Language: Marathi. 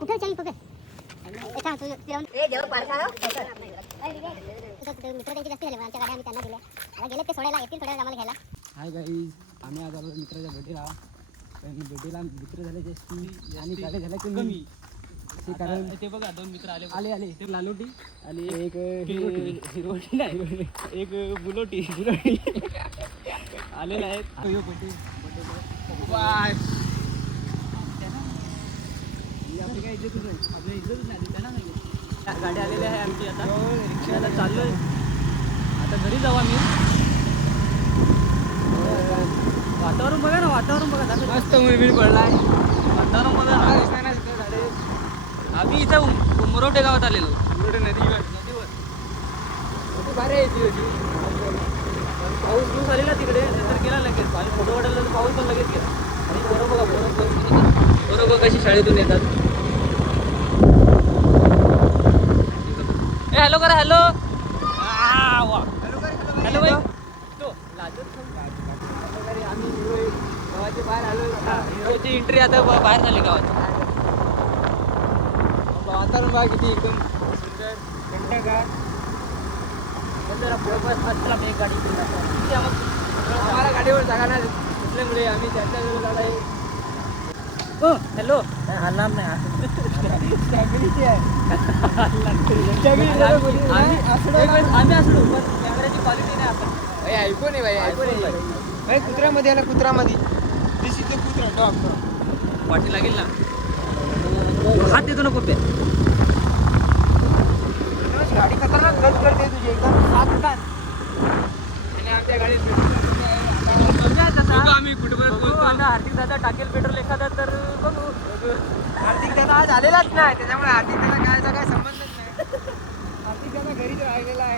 कुठे चाली पकड मित्र त्यांची जास्त झाले आमच्या गाड्या आम्ही त्यांना दिल्या आता गेले ते सोडायला येतील थोड्या आम्हाला घ्यायला. हाय गाईज, आम्ही आज आलो मित्राच्या भेटीला. पण भेटीला मित्र झाले जास्ती आणि गाड्या झाल्या कमी. ते कारण ते बघा दोन मित्र आले आले ते लालोटी आणि एक हिरोटी नाही एक बुलोटी आलेला आहे. आपली इज्जतच नाही त्यांना नाही. गाडी आलेली आहे आमची आता रिक्षाला चाललोय आता घरी जाऊ आम्ही. वातावरण बघा ना, वातावरण बघा मस्त मुलबिल पडलाय. वातावरण बघा. आम्ही इथं उमरोटे गावात आलेलो. नदीवर भारी आहे ती होती. पाऊस खूप आलेला तिकडे नंतर गेला लगेच. आणि फोटो काढला तर पाऊस पण लगेच गेला. आणि बरोबर कशी शाळेतून येतात. ए हॅलो करा. हॅलो हॅलो बाई. आम्ही गावाच्या बाहेर आलो. हिरोची एंट्री आता बाहेर झाली गावाची. वातावरण बघा किती एकदम सुंदर घंटागार. जरा बस एक गाडी आम्हाला गाडीवर जागा नाही असल्यामुळे आम्ही त्यांच्या जागा आहे. हो हॅलो हलणार नाही. आम्ही असलो पण कॅमेऱ्याची क्वालिटी नाही आपण ऐकू नाही भाई, ऐकू नाही भाई. कुत्र्यामध्ये आला, कुत्र्यामध्ये दिस इज द कुत्रा डॉग. वाटी लागेल ना. हात देतो ना पप्पे. गाडी खतरनाक गत करते तुझी एकदम सात तास. आणि आमच्या गाडीत आम्ही कुठे हार्दिक दादा टाकेल पेट्रोल एखादा तर बघू. हार्दिक दादा आज आलेलाच नाही, त्याच्यामुळे हार्दिक दादा काय संबंधच नाही. हार्दिक दादा घरीच राहिलेला आहे.